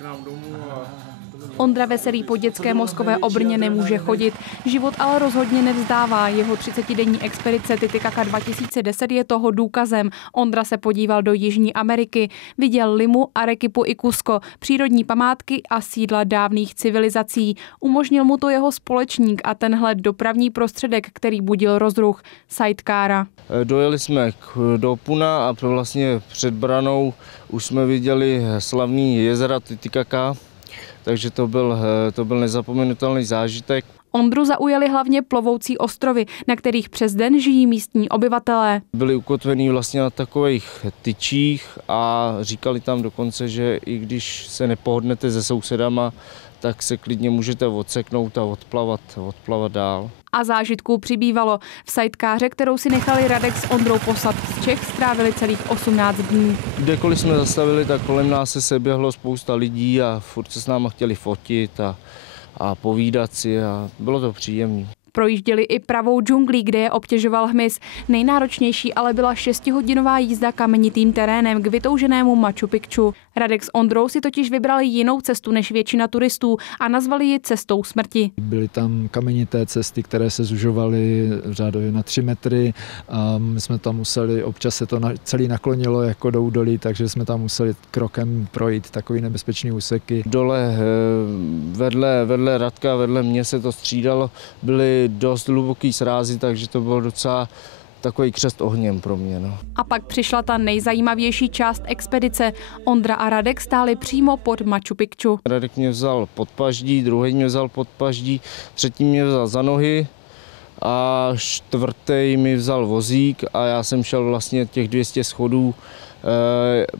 k nám domů. Ondra Veselý po dětské mozkové obrně nemůže chodit. Život ale rozhodně nevzdává. Jeho 30denní expedice Titicaca 2010 je toho důkazem. Ondra se podíval do Jižní Ameriky. Viděl Limu, Arequipu i Cusco, přírodní památky a sídla dávných civilizací. Umožnil mu to jeho společník a tenhle dopravní prostředek, který budil rozruch, sidecara. Dojeli jsme do Puna a vlastně před branou už jsme viděli slavný jezera Titicaca. Takže to byl nezapomenutelný zážitek. Ondru zaujaly hlavně plovoucí ostrovy, na kterých přes den žijí místní obyvatelé. Byli ukotvení vlastně na takových tyčích a říkali tam dokonce, že i když se nepohodnete se sousedama, tak se klidně můžete odseknout a odplavat dál. A zážitků přibývalo. V sidekáře, kterou si nechali Radek s Ondrou poslat z Čech, strávili celých 18 dní. Kdekoliv jsme zastavili, tak kolem nás se seběhlo spousta lidí a furt se s náma chtěli fotit a povídat si a bylo to příjemné. Projížděli i pravou džunglí, kde je obtěžoval hmyz. Nejnáročnější ale byla 6hodinová jízda kamenitým terénem k vytouženému Machu Picchu. Radek s Ondrou si totiž vybrali jinou cestu než většina turistů a nazvali ji cestou smrti. Byly tam kamenité cesty, které se zužovaly řádově na 3 metry. A my jsme tam museli, občas se to celý naklonilo jako do údolí, takže jsme tam museli krokem projít takový nebezpečný úseky. Dole vedle Radka, vedle mě se to střídalo, byly dost hluboký srázy, takže to bylo docela takový křest ohněm pro mě. No. A pak přišla ta nejzajímavější část expedice. Ondra a Radek stáli přímo pod Machu Picchu. Radek mě vzal pod paždí, druhý mě vzal pod paždí, třetí mě vzal za nohy a čtvrtý mi vzal vozík a já jsem šel vlastně těch 200 schodů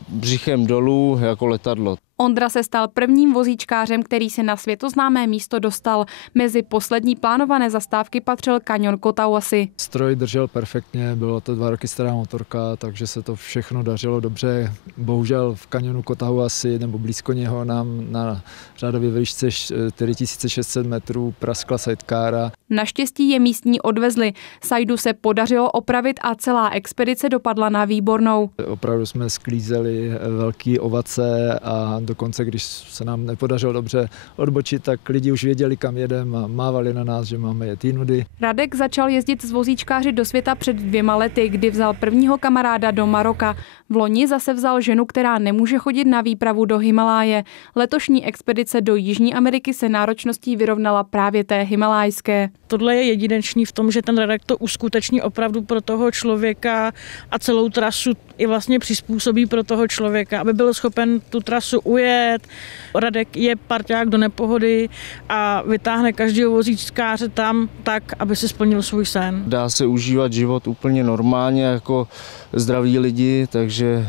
břichem dolů jako letadlo. Ondra se stal prvním vozíčkářem, který se na světoznámé místo dostal. Mezi poslední plánované zastávky patřil kaňon Cotahuasi. Stroj držel perfektně, bylo to 2 roky stará motorka, takže se to všechno dařilo dobře. Bohužel v kaňonu Cotahuasi nebo blízko něho nám na řádově výšce 4600 metrů praskla sidecara. Naštěstí je místní odvezli. Sajdu se podařilo opravit a celá expedice dopadla na výbornou. Opravdu jsme sklízeli velký ovace a dokonce, když se nám nepodařilo dobře odbočit, tak lidi už věděli, kam jedeme a mávali na nás, že máme jet jinudy. Radek začal jezdit s vozíčkáři do světa před 2 lety, kdy vzal prvního kamaráda do Maroka. V loni zase vzal ženu, která nemůže chodit na výpravu do Himaláje. Letošní expedice do Jižní Ameriky se náročností vyrovnala právě té himalajské. Tohle je jedinečný v tom, že ten Radek to uskuteční opravdu pro toho člověka a celou trasu i vlastně přizpůsobí pro toho člověka, aby byl schopen tu trasu ujet. Radek je parťák do nepohody a vytáhne každého vozíčkáře tam tak, aby si splnil svůj sen. Dá se užívat život úplně normálně jako zdraví lidi, takže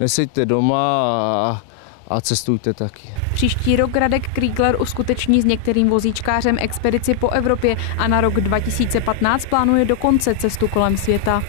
neseďte doma a cestujte taky. Příští rok Radek Kriegler uskuteční s některým vozíčkářem expedici po Evropě a na rok 2015 plánuje dokonce cestu kolem světa.